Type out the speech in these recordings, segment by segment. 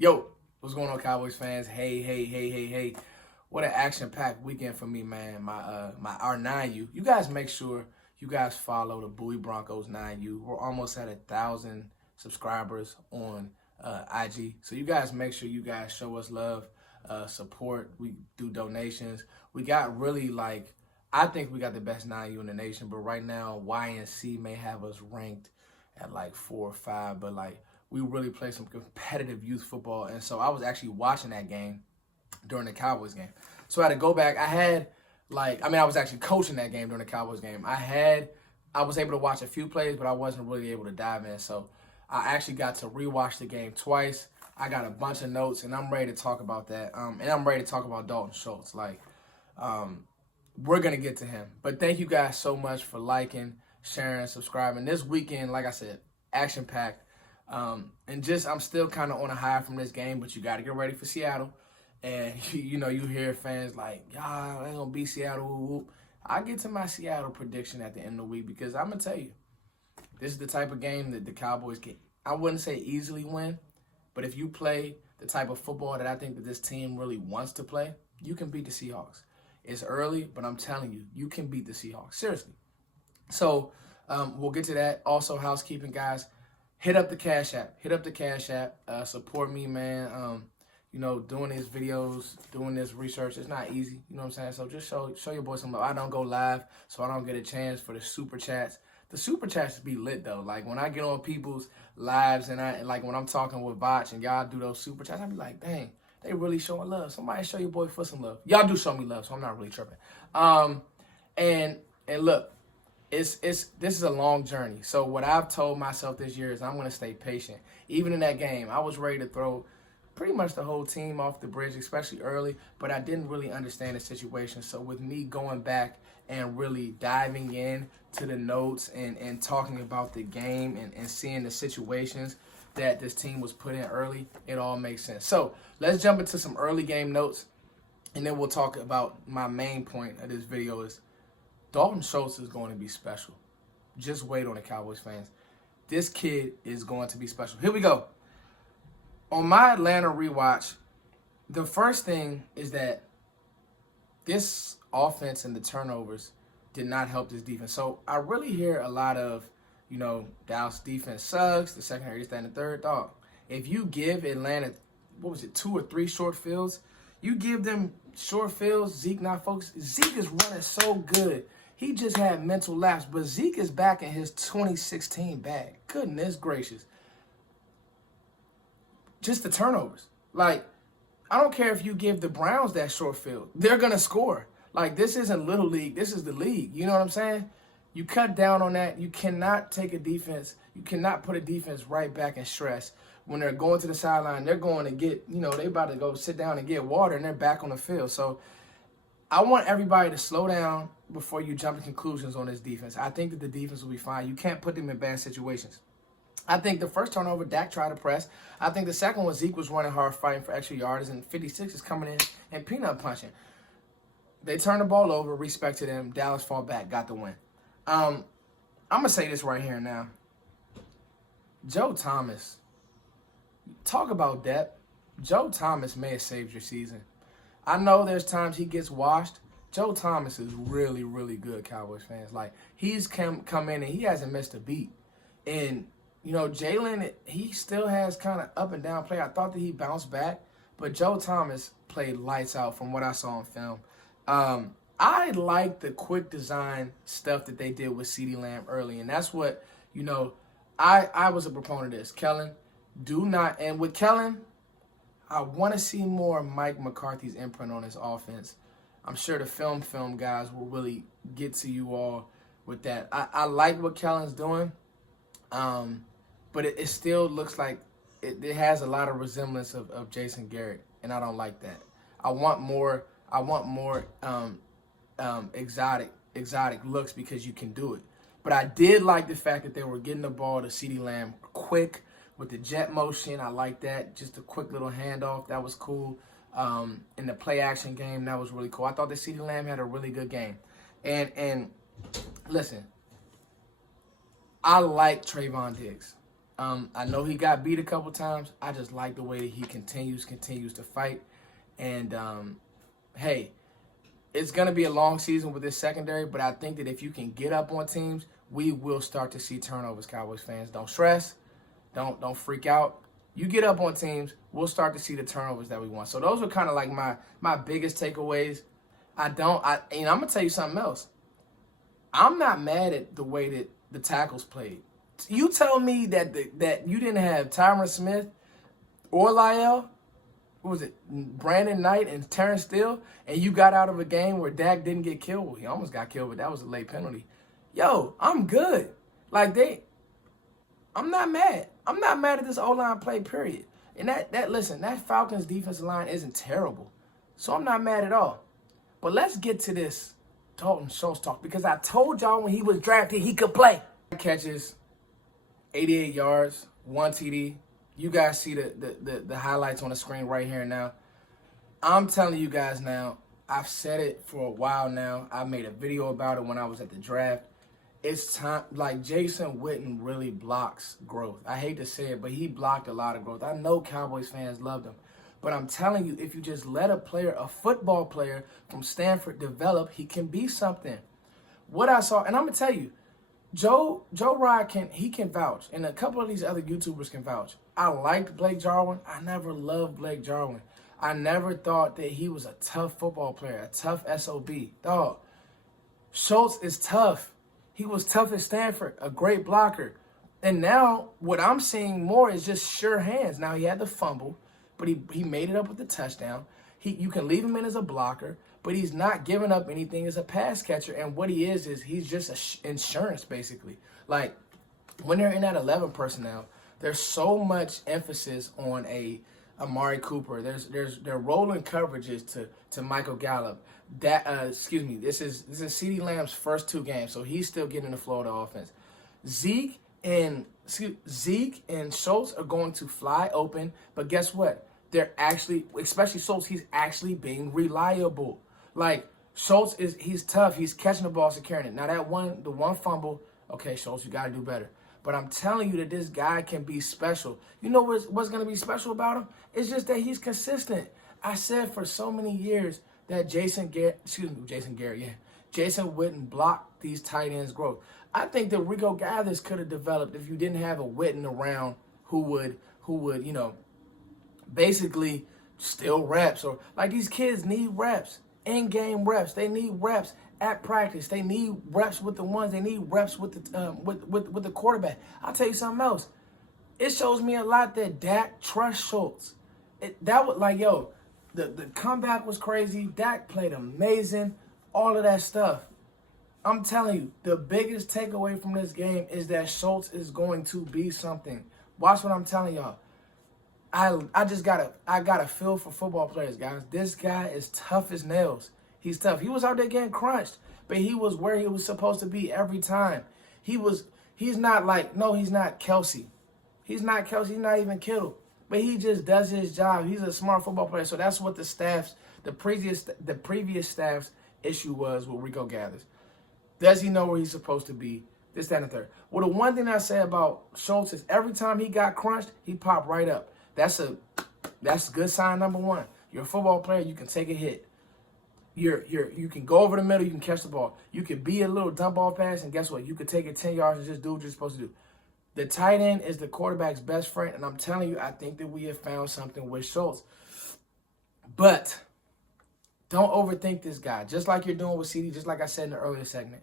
Yo, what's going on, Cowboys fans? Hey. What an action-packed weekend for me, man. Our 9U. You guys make sure you guys follow the Bowie Broncos 9U. We're almost at 1,000 subscribers on IG. So you guys make sure you guys show us love, support. We do donations. We got really I think we got the best 9U in the nation, but right now YNC may have us ranked at 4 or 5, but we really play some competitive youth football. And so I was actually watching that game during the Cowboys game. So I had to go back. I was actually coaching that game during the Cowboys game. I was able to watch a few plays, but I wasn't really able to dive in. So I actually got to rewatch the game twice. I got a bunch of notes, and I'm ready to talk about that. And I'm ready to talk about Dalton Schultz. We're going to get to him. But thank you guys so much for liking, sharing, subscribing. This weekend, like I said, action-packed. I'm still kind of on a high from this game, but you got to get ready for Seattle. And, you hear fans like, y'all ain't going to beat Seattle. Whoop. I get to my Seattle prediction at the end of the week because I'm going to tell you, this is the type of game that the Cowboys can, I wouldn't say easily win, but if you play the type of football that I think that this team really wants to play, you can beat the Seahawks. It's early, but I'm telling you, you can beat the Seahawks. Seriously. So we'll get to that. Also, housekeeping, guys. Hit up the Cash App. Support me, man. Doing these videos, doing this research, it's not easy. You know what I'm saying? So just show your boy some love. I don't go live, so I don't get a chance for the super chats. The super chats be lit, though. When I get on people's lives and when I'm talking with Vach and y'all do those super chats, I be like, dang, they really showing love. Somebody show your boy for some love. Y'all do show me love, so I'm not really tripping. And look, this is a long journey. So what I've told myself this year is I'm going to stay patient. Even in that game, I was ready to throw pretty much the whole team off the bridge, especially early, but I didn't really understand the situation. So with me going back and really diving in to the notes and talking about the game and seeing the situations that this team was put in early, it all makes sense. So let's jump into some early game notes, and then we'll talk about my main point of this video is Dalton Schultz is going to be special. Just wait on it, Cowboys fans. This kid is going to be special. Here we go. On my Atlanta rewatch, the first thing is that this offense and the turnovers did not help this defense. So I really hear a lot of, Dallas defense sucks, the secondary, this, that, and the third. Dog, if you give Atlanta, 2 or 3 short fields, you give them short fields, Zeke not focused. Zeke is running so good. He just had mental lapse, but Zeke is back in his 2016 bag. Goodness gracious. Just the turnovers. I don't care if you give the Browns that short field. They're going to score. This isn't Little League. This is the league. You know what I'm saying? You cut down on that. You cannot take a defense. You cannot put a defense right back in stress. When they're going to the sideline, they're going to get, they about to go sit down and get water, and they're back on the field. So I want everybody to slow down before you jump to conclusions on this defense. I think that the defense will be fine. You can't put them in bad situations. I think the first turnover, Dak tried to press. I think the second one, Zeke was running hard, fighting for extra yards, and 56 is coming in and peanut punching. They turned the ball over, respect to them. Dallas fought back, got the win. I'm going to say this right here now. Joe Thomas, talk about depth. Joe Thomas may have saved your season. I know there's times he gets washed. Joe Thomas is really, really good, Cowboys fans. He's come in and he hasn't missed a beat. And, Jalen, he still has kind of up and down play. I thought that he bounced back, but Joe Thomas played lights out from what I saw on film. I like the quick design stuff that they did with CeeDee Lamb early, and that's what, I was a proponent of this. Kellen, and with Kellen, I want to see more Mike McCarthy's imprint on his offense. I'm sure the film guys will really get to you all with that. I like what Kellen's doing, but it still looks like it has a lot of resemblance of Jason Garrett, and I don't like that. I want more exotic looks because you can do it. But I did like the fact that they were getting the ball to CeeDee Lamb quick with the jet motion. I like that. Just a quick little handoff. That was cool. In the play action game, that was really cool. I thought that CeeDee Lamb had a really good game. And listen, I like Trayvon Diggs. I know he got beat a couple times. I just like the way that he continues to fight. And, hey, it's going to be a long season with this secondary, but I think that if you can get up on teams, we will start to see turnovers, Cowboys fans. Don't stress. Don't freak out. You get up on teams, we'll start to see the turnovers that we want. So those were kind of like my biggest takeaways. I'm going to tell you something else. I'm not mad at the way that the tackles played. You tell me that that you didn't have Tyron Smith or Lyle, what was it, Brandon Knight and Terrence Steele, and you got out of a game where Dak didn't get killed. Well, he almost got killed, but that was a late penalty. Yo, I'm good. I'm not mad. I'm not mad at this O-line play, period. And listen, that Falcons defensive line isn't terrible. So I'm not mad at all. But let's get to this Dalton Schultz talk, because I told y'all when he was drafted he could play. Catches, 88 yards, 1 TD. You guys see the highlights on the screen right here now. I'm telling you guys now, I've said it for a while now. I made a video about it when I was at the draft. It's time, like Jason Witten really blocks growth. I hate to say it, but he blocked a lot of growth. I know Cowboys fans loved him. But I'm telling you, if you just let a football player from Stanford develop, he can be something. What I saw, and I'm going to tell you, Joe Rod can vouch, and a couple of these other YouTubers can vouch. I liked Blake Jarwin. I never loved Blake Jarwin. I never thought that he was a tough football player, a tough SOB. Dog, Schultz is tough. He was tough at Stanford, a great blocker. And now what I'm seeing more is just sure hands. Now he had the fumble, but he made it up with the touchdown. You can leave him in as a blocker, but he's not giving up anything as a pass catcher. And what he is he's just insurance, basically. Like, when they're in that 11 personnel, there's so much emphasis on Amari Cooper. They're rolling coverages to Michael Gallup. This is CeeDee Lamb's first 2 games, so he's still getting the flow of the offense. Zeke and Schultz are going to fly open, but guess what? They're actually, especially Schultz, he's actually being reliable. Like, Schultz he's tough. He's catching the ball, securing it. Now the one fumble, okay, Schultz, you got to do better. But I'm telling you that this guy can be special. You know what's going to be special about him? It's just that he's consistent. I said for so many years that Jason Witten blocked these tight ends' growth. I think that Rico Gathers could have developed if you didn't have a Witten around who would, basically steal reps, or like, these kids need reps, in-game reps. They need reps at practice. They need reps with the ones. They need reps with the quarterback. I'll tell you something else. It shows me a lot that Dak trusts Schultz. The comeback was crazy. Dak played amazing. All of that stuff. I'm telling you, the biggest takeaway from this game is that Schultz is going to be something. Watch what I'm telling y'all. I got a feel for football players, guys. This guy is tough as nails. He's tough. He was out there getting crunched, but he was where he was supposed to be every time. He's not Kelsey. He's not Kelsey. He's not even Kittle. But he just does his job. He's a smart football player. So that's what the previous staff's issue was with Rico Gathers. Does he know where he's supposed to be? This, that, and the third. Well, the one thing I say about Schultz is every time he got crunched, he popped right up. That's a good sign, number one. You're a football player. You can take a hit. You can go over the middle. You can catch the ball. You can be a little dump off pass, and guess what? You could take it 10 yards and just do what you're supposed to do. The tight end is the quarterback's best friend, and I'm telling you, I think that we have found something with Schultz. But don't overthink this guy. Just like you're doing with CD, just like I said in the earlier segment.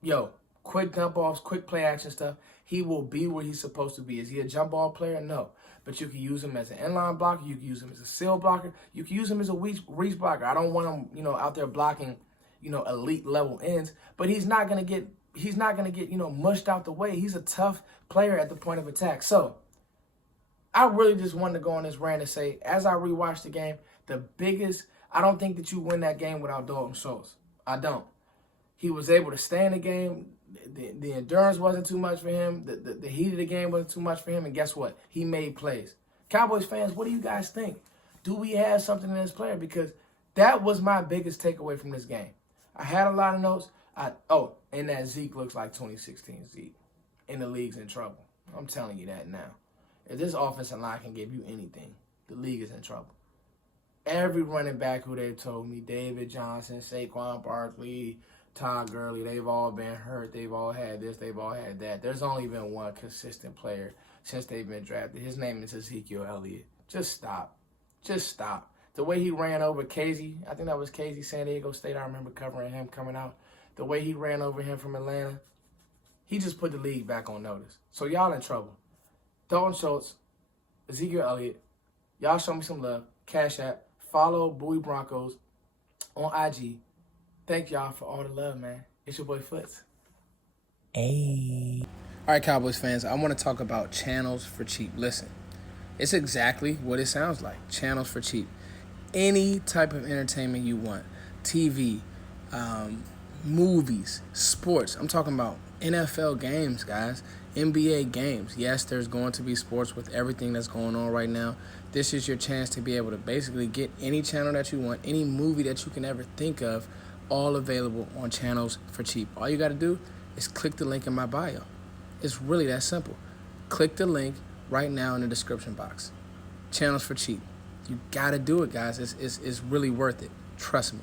Yo, quick dump offs, quick play action stuff. He will be where he's supposed to be. Is he a jump ball player? No. But you can use him as an inline blocker. You can use him as a seal blocker. You can use him as a reach blocker. I don't want him, out there blocking, elite level ends. But he's not gonna get mushed out the way. He's a tough player at the point of attack. So I really just wanted to go on this rant and say, as I rewatched the game, I don't think that you win that game without Dalton Schultz. I don't. He was able to stay in the game. The endurance wasn't too much for him. The heat of the game wasn't too much for him. And guess what? He made plays. Cowboys fans, what do you guys think? Do we have something in this player? Because that was my biggest takeaway from this game. I had a lot of notes. And that Zeke looks like 2016 Zeke. And the league's in trouble. I'm telling you that now. If this offensive line can give you anything, the league is in trouble. Every running back who they've told me, David Johnson, Saquon Barkley, Todd Gurley, they've all been hurt. They've all had this. They've all had that. There's only been one consistent player since they've been drafted. His name is Ezekiel Elliott. Just stop. Just stop. The way he ran over Casey, I think that was Casey, San Diego State. I remember covering him coming out. The way he ran over him from Atlanta, he just put the league back on notice. So y'all in trouble. Dalton Schultz, Ezekiel Elliott, y'all show me some love. Cash App. Follow Bowie Broncos on IG. Thank y'all for all the love, man. It's your boy Foots. Hey. All right, Cowboys fans, I want to talk about channels for cheap. Listen, it's exactly what it sounds like. Channels for cheap. Any type of entertainment you want. TV, movies, sports. I'm talking about NFL games, guys. NBA games. Yes, there's going to be sports with everything that's going on right now. This is your chance to be able to basically get any channel that you want, any movie that you can ever think of, all available on channels for cheap. All you got to do is click the link in my bio. It's really that simple. Click the link right now in the description box. Channels for cheap. You got to do it, guys. It's really worth it. Trust me.